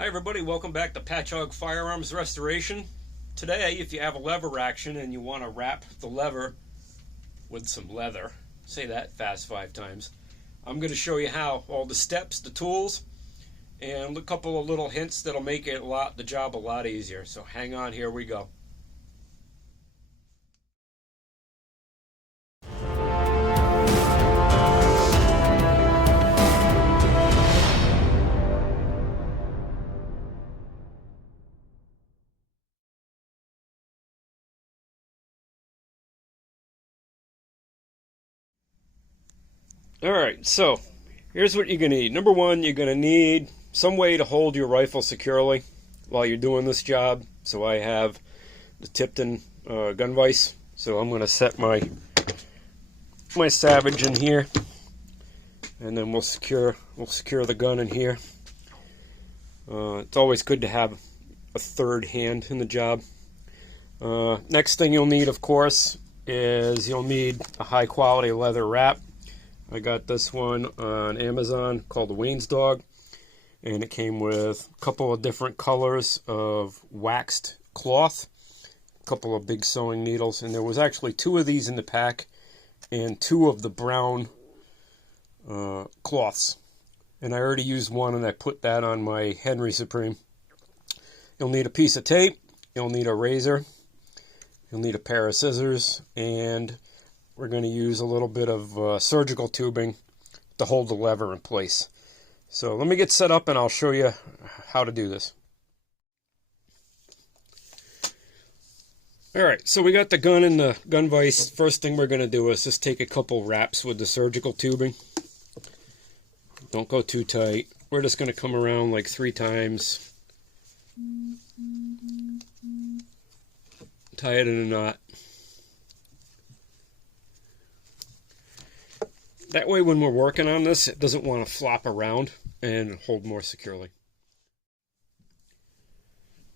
Hi everybody, welcome back to Patchogue Firearms Restoration. Today, if you have a lever action and you want to wrap the lever with some leather, say that fast 5 times, I'm going to show you how, all the steps, the tools, and a couple of little hints that'll make the job a lot easier. So hang on, here we go. Alright, so here's what you're going to need. Number one, you're going to need some way to hold your rifle securely while you're doing this job. So I have the Tipton gun vise. So I'm going to set my Savage in here, and then we'll secure the gun in here. It's always good to have a third hand in the job. Next thing you'll need, of course, is you'll need a high quality leather wrap. I got this one on Amazon called the Wayne's Dog, and it came with a couple of different colors of waxed cloth, a couple of big sewing needles, and there was actually 2 of these in the pack and 2 of the brown cloths. And I already used one, and I put that on my Henry Supreme. You'll need a piece of tape, you'll need a razor, you'll need a pair of scissors, and we're going to use a little bit of surgical tubing to hold the lever in place. So let me get set up and I'll show you how to do this. Alright, so we got the gun in the gun vise. First thing we're going to do is just take a couple wraps with the surgical tubing. Don't go too tight. We're just going to come around like 3 times. Tie it in a knot. That way when we're working on this, it doesn't want to flop around and hold more securely.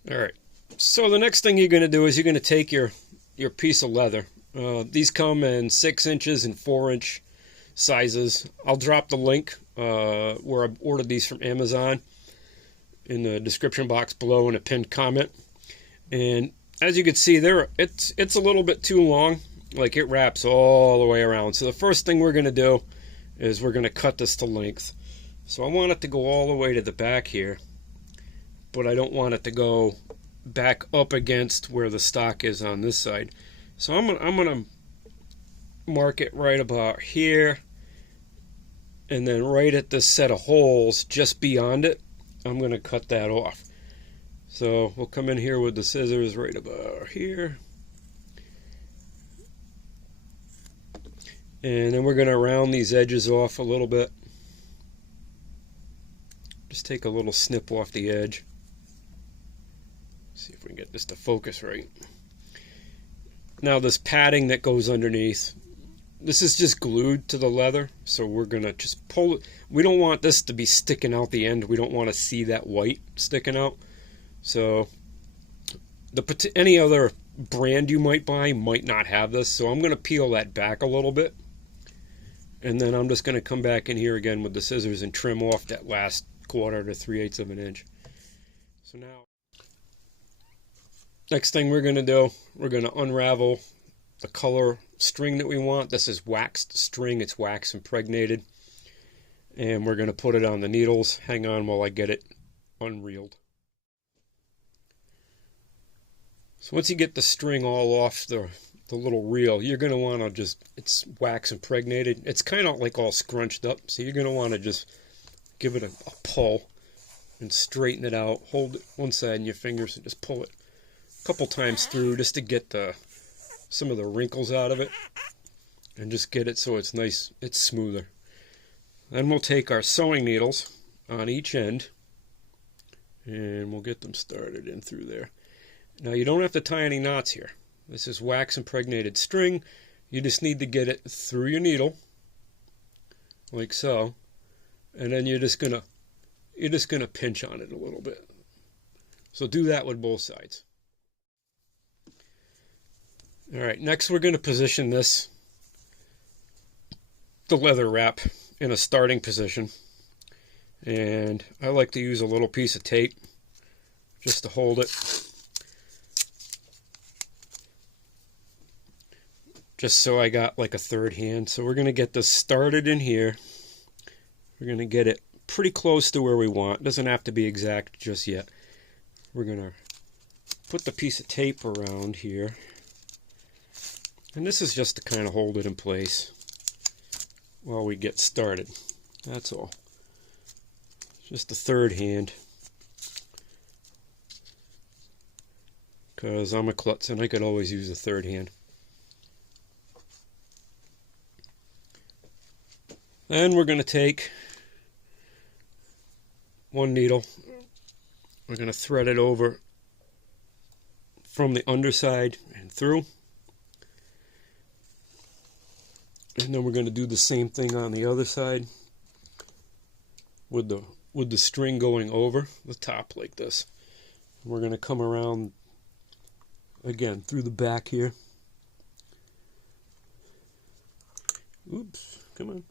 Alright, so the next thing you're going to do is you're going to take your piece of leather. These come in 6 inches and 4-inch sizes. I'll drop the link where I ordered these from Amazon in the description box below in a pinned comment. And as you can see there, it's a little bit too long. Like, it wraps all the way around. So the first thing we're going to do is we're going to cut this to length. So I want it to go all the way to the back here, but I don't want it to go back up against where the stock is on this side. So I'm going to mark it right about here, and then right at this set of holes just beyond it, I'm going to cut that off. So we'll come in here with the scissors right about here. And then we're going to round these edges off a little bit. Just take a little snip off the edge. See if we can get this to focus right. Now this padding that goes underneath, this is just glued to the leather, so we're going to just pull it. We don't want this to be sticking out the end. We don't want to see that white sticking out. So any other brand you might buy might not have this, so I'm going to peel that back a little bit. And then I'm just going to come back in here again with the scissors and trim off that last 1/4 to 3/8 of an inch. So now, next thing we're going to do, we're going to unravel the color string that we want. This is waxed string. It's wax impregnated. And we're going to put it on the needles. Hang on while I get it unreeled. So once you get the string all off the little reel, you're going to want to it's wax impregnated. It's kind of like all scrunched up, so you're going to want to just give it a pull and straighten it out. Hold it one side in your fingers and just pull it a couple times through just to get some of the wrinkles out of it, and just get it so it's nice, it's smoother. Then we'll take our sewing needles on each end and we'll get them started in through there. Now you don't have to tie any knots here. This is wax impregnated string. You just need to get it through your needle, like so, and then you're just gonna pinch on it a little bit. So do that with both sides. All right, next we're going to position the leather wrap in a starting position, and I like to use a little piece of tape just to hold it. Just so I got like a third hand. So we're going to get this started in here. We're going to get it pretty close to where we want. It doesn't have to be exact just yet. We're going to put the piece of tape around here. And this is just to kind of hold it in place while we get started. That's all. Just the third hand. Because I'm a klutz and I could always use a third hand. Then we're going to take one needle. We're going to thread it over from the underside and through. And then we're going to do the same thing on the other side with the string going over the top like this. We're going to come around again through the back here. Oops, come on.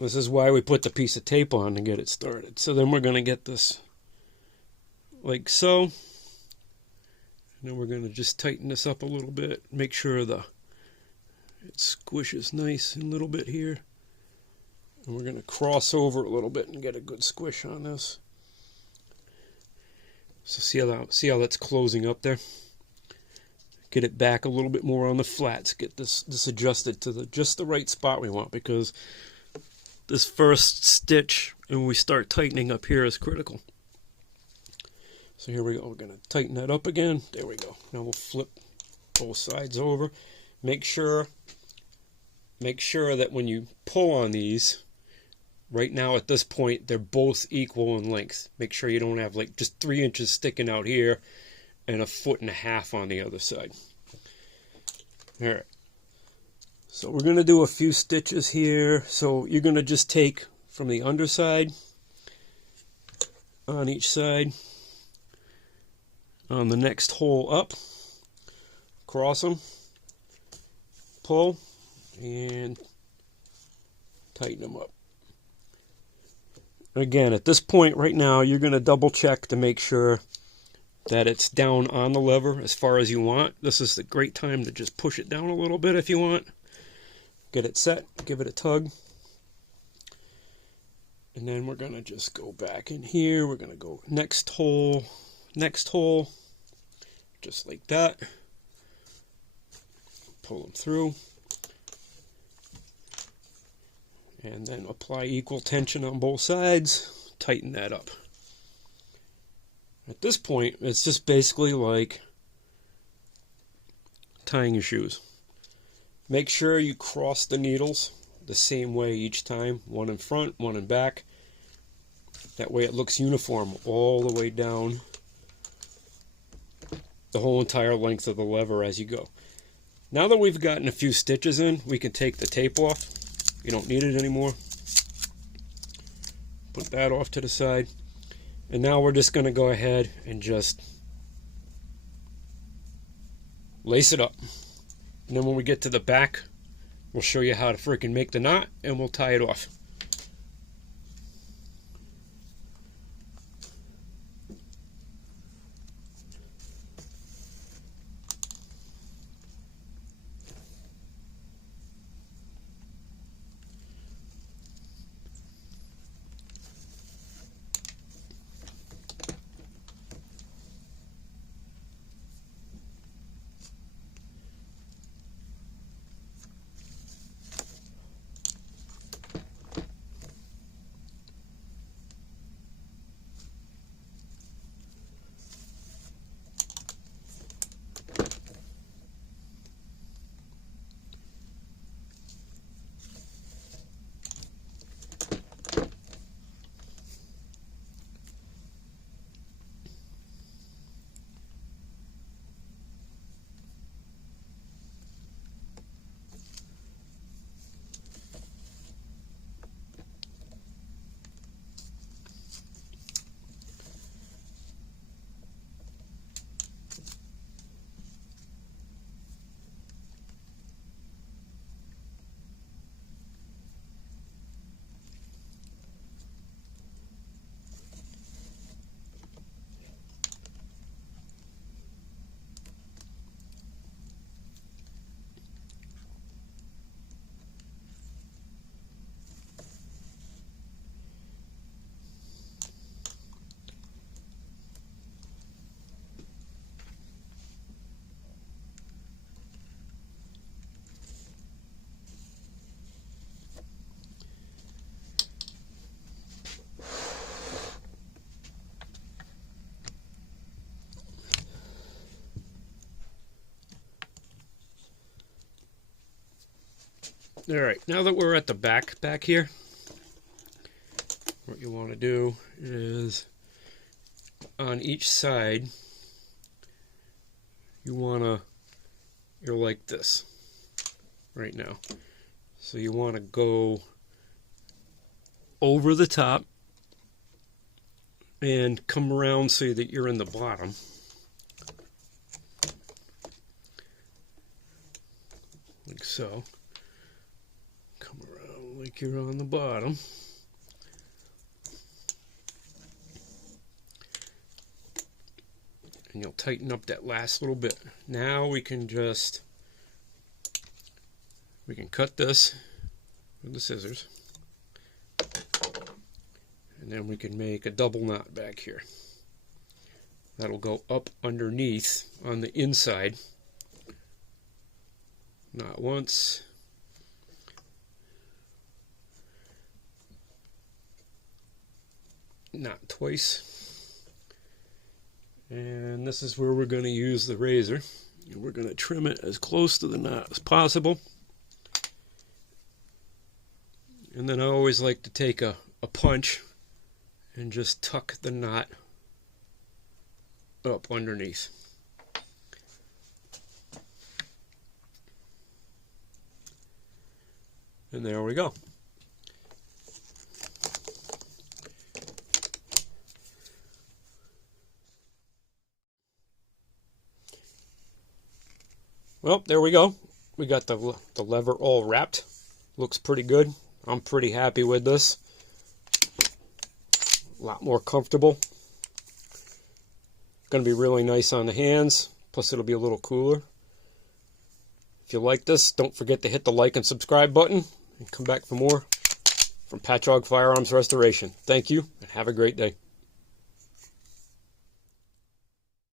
This is why we put the piece of tape on to get it started. So then we're going to get this like so. And then we're going to just tighten this up a little bit. Make sure it squishes nice a little bit here. And we're going to cross over a little bit and get a good squish on this. So see how that's closing up there? Get it back a little bit more on the flats. Get this adjusted to just the right spot we want, because this first stitch and we start tightening up here is critical. So here we go. We're going to tighten that up again. There we go. Now we'll flip both sides over. Make sure that when you pull on these, right now at this point they're both equal in length. Make sure you don't have like just 3 inches sticking out here and 1.5 feet on the other side. All right. So we're going to do a few stitches here. So you're going to just take from the underside on each side on the next hole up, cross them, pull, and tighten them up. Again, at this point right now, you're going to double check to make sure that it's down on the lever as far as you want. This is the great time to just push it down a little bit if you want. Get it set, give it a tug. And then we're going to just go back in here. We're going to go next hole, just like that. Pull them through. And then apply equal tension on both sides. Tighten that up. At this point, it's just basically like tying your shoes. Make sure you cross the needles the same way each time. One in front, one in back. That way it looks uniform all the way down the whole entire length of the lever as you go. Now that we've gotten a few stitches in, we can take the tape off. You don't need it anymore. Put that off to the side. And now we're just going to go ahead and just lace it up. And then when we get to the back, we'll show you how to freaking make the knot and we'll tie it off. All right, now that we're at the back here, what you want to do is on each side, you're like this right now. So you want to go over the top and come around so that you're in the bottom. Like so. Come around like you're on the bottom. And you'll tighten up that last little bit. Now we can cut this with the scissors. And then we can make a double knot back here. That'll go up underneath on the inside. Not once. Not twice. And this is where we're going to use the razor. And we're going to trim it as close to the knot as possible. And then I always like to take a punch and just tuck the knot up underneath. And there we go. Well, there we go. We got the lever all wrapped. Looks pretty good. I'm pretty happy with this. A lot more comfortable. Going to be really nice on the hands. Plus it'll be a little cooler. If you like this, don't forget to hit the like and subscribe button. And come back for more from Patchogue Firearms Restoration. Thank you, and have a great day.